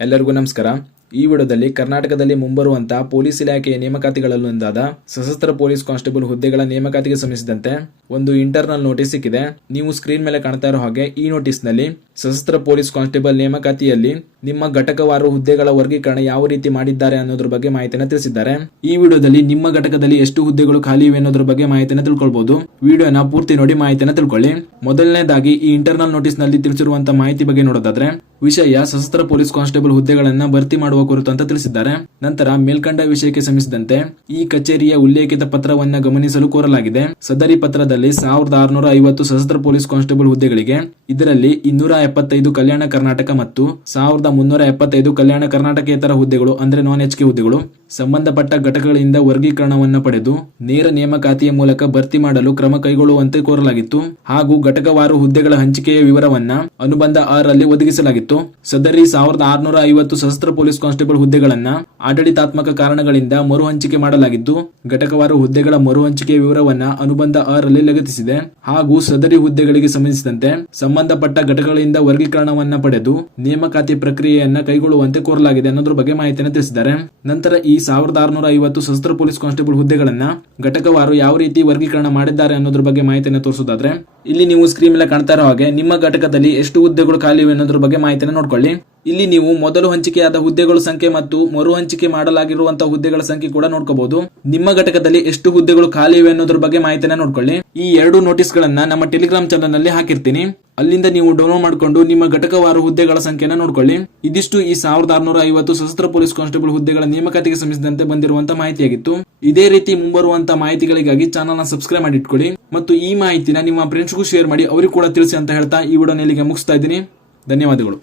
ಎಲ್ಲರಿಗೂ ನಮಸ್ಕಾರ. ಈ ವಿಡಿಯೋದಲ್ಲಿ ಕರ್ನಾಟಕದಲ್ಲಿ ಮುಂಬರುವಂತಹ ಪೊಲೀಸ್ ಇಲಾಖೆಯ ನೇಮಕಾತಿಗಳಲ್ಲೊಂದಾದ ಸಶಸ್ತ್ರ ಪೊಲೀಸ್ ಕಾನ್ಸ್ಟೇಬಲ್ ಹುದ್ದೆಗಳ ನೇಮಕಾತಿಗೆ ಸಂಬಂಧಿಸಿದಂತೆ ಒಂದು ಇಂಟರ್ನಲ್ ನೋಟಿಸ್ ಸಿಕ್ಕಿದೆ. ನೀವು ಸ್ಕ್ರೀನ್ ಮೇಲೆ ಕಾಣ್ತಾ ಇರೋ ಹಾಗೆ ಈ ನೋಟಿಸ್ ನಲ್ಲಿ ಸಶಸ್ತ್ರ ಪೊಲೀಸ್ ಕಾನ್ಸ್ಟೇಬಲ್ ನೇಮಕಾತಿಯಲ್ಲಿ ನಿಮ್ಮ ಘಟಕವಾರು ಹುದ್ದೆಗಳ ವರ್ಗೀಕರಣ ಯಾವ ರೀತಿ ಮಾಡಿದ್ದಾರೆ ಅನ್ನೋದ್ರ ಬಗ್ಗೆ ಮಾಹಿತಿಯನ್ನು ತಿಳಿಸಿದ್ದಾರೆ. ಈ ವಿಡಿಯೋದಲ್ಲಿ ನಿಮ್ಮ ಘಟಕದಲ್ಲಿ ಎಷ್ಟು ಹುದ್ದೆಗಳು ಖಾಲಿ ಇವೆ ಅನ್ನೋದ್ರ ಬಗ್ಗೆ ಮಾಹಿತಿಯನ್ನು ತಿಳ್ಕೊಳ್ಬಹುದು. ವಿಡಿಯೋನ ಪೂರ್ತಿ ನೋಡಿ ಮಾಹಿತಿಯನ್ನು ತಿಳ್ಕೊಳ್ಳಿ. ಮೊದಲನೇದಾಗಿ ಈ ಇಂಟರ್ನಲ್ ನೋಟಿಸ್ ನಲ್ಲಿ ತಿಳಿಸಿರುವಂತಹ ಮಾಹಿತಿ ಬಗ್ಗೆ ನೋಡೋದಾದ್ರೆ, ವಿಷಯ ಸಶಸ್ತ್ರ ಪೊಲೀಸ್ ಕಾನ್ಸ್ಟೇಬಲ್ ಹುದ್ದೆಗಳನ್ನ ಭರ್ತಿ ಮಾಡುವ ಕುರಿತು ಅಂತ ತಿಳಿಸಿದ್ದಾರೆ. ನಂತರ ಮೇಲ್ಕಂಡ ವಿಷಯಕ್ಕೆ ಸಂಬಂಧಿಸಿದಂತೆ ಈ ಕಚೇರಿಯ ಉಲ್ಲೇಖಿತ ಪತ್ರವನ್ನ ಗಮನಿಸಲು ಕೋರಲಾಗಿದೆ. ಸದರಿ ಪತ್ರದಲ್ಲಿ 1650 ಸಶಸ್ತ್ರ ಪೊಲೀಸ್ ಕಾನ್ಸ್ಟೇಬಲ್ ಹುದ್ದೆಗಳಿಗೆ, ಇದರಲ್ಲಿ 275 ಕಲ್ಯಾಣ ಕರ್ನಾಟಕ ಮತ್ತು 1375 ಕಲ್ಯಾಣ ಕರ್ನಾಟಕೇತರ ಹುದ್ದೆಗಳು ಅಂದ್ರೆ ನಾನ್ HK ಹುದ್ದೆಗಳು ಸಂಬಂಧಪಟ್ಟ ಘಟಕಗಳಿಂದ ವರ್ಗೀಕರಣವನ್ನು ಪಡೆದು ನೇರ ನೇಮಕಾತಿಯ ಮೂಲಕ ಭರ್ತಿ ಮಾಡಲು ಕ್ರಮ ಕೈಗೊಳ್ಳುವಂತೆ ಕೋರಲಾಗಿತ್ತು. ಹಾಗೂ ಘಟಕವಾರು ಹುದ್ದೆಗಳ ಹಂಚಿಕೆಯ ವಿವರವನ್ನ ಅನುಬಂಧ 6 ರಲ್ಲಿ ಒದಗಿಸಲಾಗಿತ್ತು. ಸದರಿ 1650 ಸಶಸ್ತ್ರ ಪೊಲೀಸ್ ಕಾನ್ಸ್ಟೇಬಲ್ ಹುದ್ದೆಗಳನ್ನ ಆಡಳಿತಾತ್ಮಕ ಕಾರಣಗಳಿಂದ ಮರು ಹಂಚಿಕೆ ಮಾಡಲಾಗಿದ್ದು, ಘಟಕವಾರು ಹುದ್ದೆಗಳ ಮರು ಹಂಚಿಕೆಯ ವಿವರವನ್ನ ಅನುಬಂಧ 6 ರಲ್ಲಿ ಲಗತ್ತಿಸಿದೆ. ಹಾಗೂ ಸದರಿ ಹುದ್ದೆಗಳಿಗೆ ಸಂಬಂಧಿಸಿದಂತೆ ಸಂಬಂಧಪಟ್ಟ ಘಟಕಗಳಿಂದ ವರ್ಗೀಕರಣವನ್ನ ಪಡೆದು ನೇಮಕಾತಿ ಪ್ರಕ್ರಿಯೆಯನ್ನ ಕೈಗೊಳ್ಳುವಂತೆ ಕೋರಲಾಗಿದೆ ಅನ್ನೋದ್ರ ಬಗ್ಗೆ ಮಾಹಿತಿಯನ್ನು ತಿಳಿಸಿದ್ದಾರೆ. ನಂತರ ಈ 1650 ಸಶಸ್ತ್ರ ಪೊಲೀಸ್ ಕಾನ್ಸ್ಟೇಬಲ್ ಹುದ್ದೆಗಳನ್ನ ಘಟಕವಾರು ಯಾವ ರೀತಿ ವರ್ಗೀಕರಣ ಮಾಡಿದ್ದಾರೆ ಅನ್ನೋದ್ರ ಬಗ್ಗೆ ಮಾಹಿತಿಯನ್ನು ತೋರಿಸೋದಾದ್ರೆ, ಇಲ್ಲಿ ನೀವು ಸ್ಕ್ರೀನ್ ಮೇಲೆ ಕಾಣ್ತಾ ಇರೋ ಹಾಗೆ ನಿಮ್ಮ ಘಟಕದಲ್ಲಿ ಎಷ್ಟು ಹುದ್ದೆಗಳು ಖಾಲಿ ಇವೆ ಅನ್ನೋದ್ರ ಬಗ್ಗೆ ಮಾಹಿತಿಯನ್ನು ನೋಡ್ಕೊಳ್ಳಿ. ಇಲ್ಲಿ ನೀವು ಮೊದಲು ಹಂಚಿಕೆಯಾದ ಹುದ್ದೆಗಳ ಸಂಖ್ಯೆ ಮತ್ತು ಮರು ಹಂಚಿಕೆ ಮಾಡಲಾಗಿರುವಂತಹ ಹುದ್ದೆಗಳ ಸಂಖ್ಯೆ ಕೂಡ ನೋಡ್ಕೋಬಹುದು. ನಿಮ್ಮ ಘಟಕದಲ್ಲಿ ಎಷ್ಟು ಹುದ್ದೆಗಳು ಖಾಲಿ ಇವೆ ಅನ್ನೋದ್ರ ಬಗ್ಗೆ ಮಾಹಿತಿಯನ್ನು ನೋಡ್ಕೊಳ್ಳಿ. ಈ ಎರಡು ನೋಟಿಸ್ ಗಳನ್ನ ನಮ್ಮ ಟೆಲಿಗ್ರಾಮ್ ಚಾನಲ್ ನಲ್ಲಿ ಹಾಕಿರ್ತೀನಿ. ಅಲ್ಲಿಂದ ನೀವು ಡೌನ್ಲೋಡ್ ಮಾಡಿಕೊಂಡು ನಿಮ್ಮ ಘಟಕವಾರು ಹುದ್ದೆಗಳ ಸಂಖ್ಯೆನ ನೋಡ್ಕೊಳ್ಳಿ. ಇದಿಷ್ಟು ಈ 1650 ಸಶಸ್ತ್ರ ಪೊಲೀಸ್ ಕಾನ್ಸ್ಟೇಬಲ್ ಹುದ್ದೆಗಳ ನೇಮಕಾತಿಗೆ ಸಂಬಂಧಿಸಿದಂತೆ ಬಂದಿರುವಂತಹ ಮಾಹಿತಿಯಾಗಿತ್ತು. ಇದೇ ರೀತಿ ಮುಂಬರುವಂತಹ ಮಾಹಿತಿಗಳಿಗಾಗಿ ಚಾನಲ್ ನ ಸಬ್ಸ್ಕ್ರೈಬ್ ಮಾಡಿ ಇಟ್ಕೊಳ್ಳಿ ಮತ್ತು ಈ ಮಾಹಿತಿನ ನಿಮ್ಮ ಫ್ರೆಂಡ್ಸ್ಗೂ ಶೇರ್ ಮಾಡಿ, ಅವರಿಗೂ ಕೂಡ ತಿಳಿಸಿ ಅಂತ ಹೇಳ್ತಾ ಈ ವಿಡಿಯೋನ ಇಲ್ಲಿಗೆ ಮುಗಿಸ್ತಾ ಇದ್ದೀನಿ. ಧನ್ಯವಾದಗಳು.